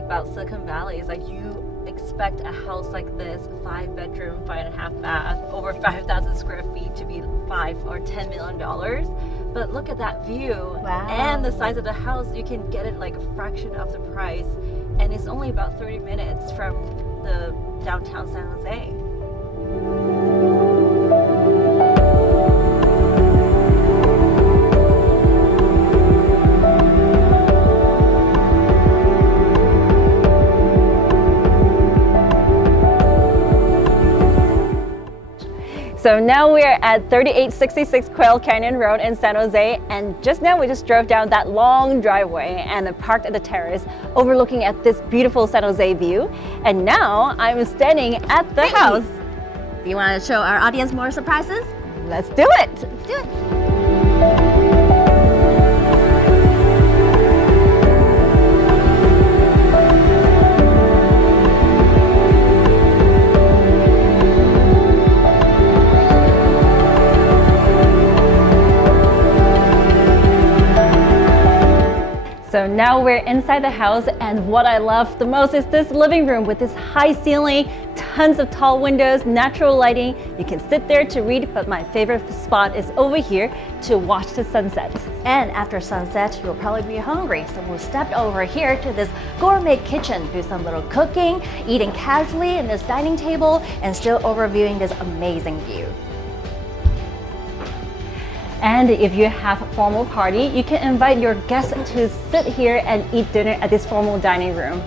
like about Silicon Valley. It's like you expect a house like this, 5-bedroom, 5.5 bath, over 5,000 square feet to be $5 or $10 million. But look at that view. Wow. And the size of the house, you can get it like a fraction of the price. And it's only about 30 minutes from the downtown San Jose. So now we're at 3866 Quail Canyon Road in San Jose, and just now we just drove down that long driveway and parked at the terrace overlooking at this beautiful San Jose view. And now I'm standing at the house. Do you want to show our audience more surprises? Let's do it! Let's do it. So now we're inside the house, and what I love the most is this living room with this high ceiling, tons of tall windows, natural lighting. You can sit there to read, but my favorite spot is over here to watch the sunset. And after sunset, you'll probably be hungry, so we'll step over here to this gourmet kitchen, do some little cooking, eating casually in this dining table, and still overviewing this amazing view. And if you have a formal party, you can invite your guests to sit here and eat dinner at this formal dining room.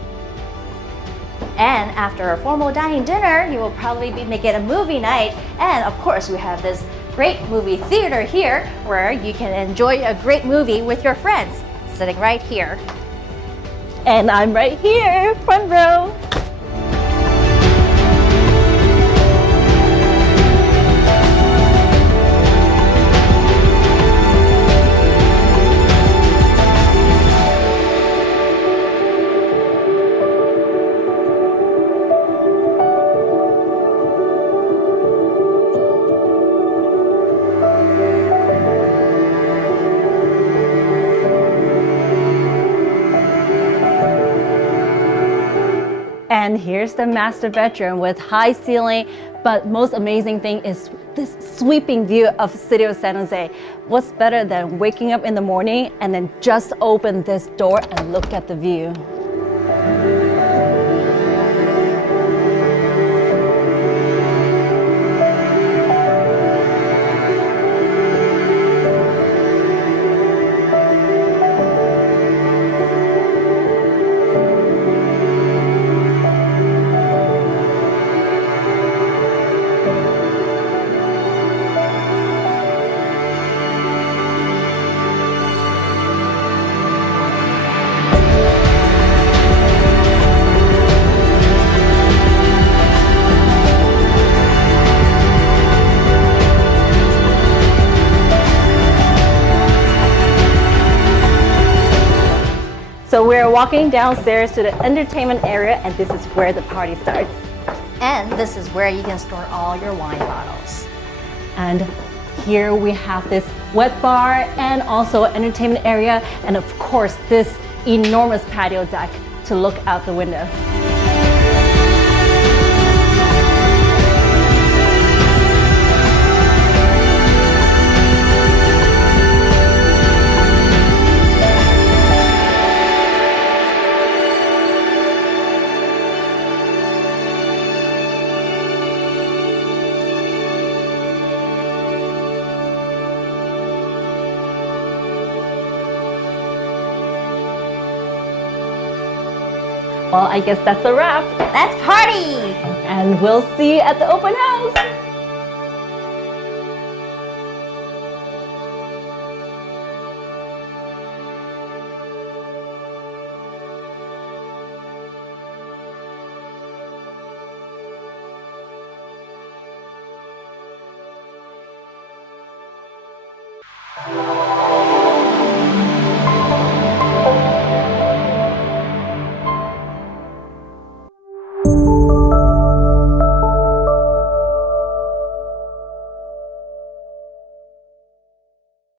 And after a formal dining dinner, you will probably be making a movie night. And of course, we have this great movie theater here where you can enjoy a great movie with your friends, sitting right here. And I'm right here, front row. And here's the master bedroom with high ceiling, but most amazing thing is this sweeping view of the city of San Jose. What's better than waking up in the morning and then just open this door and look at the view? So we're walking downstairs to the entertainment area, and this is where the party starts. And this is where you can store all your wine bottles. And here we have this wet bar and also entertainment area, and of course this enormous patio deck to look out the window. Well, I guess that's a wrap. Let's party! And we'll see you at the open house.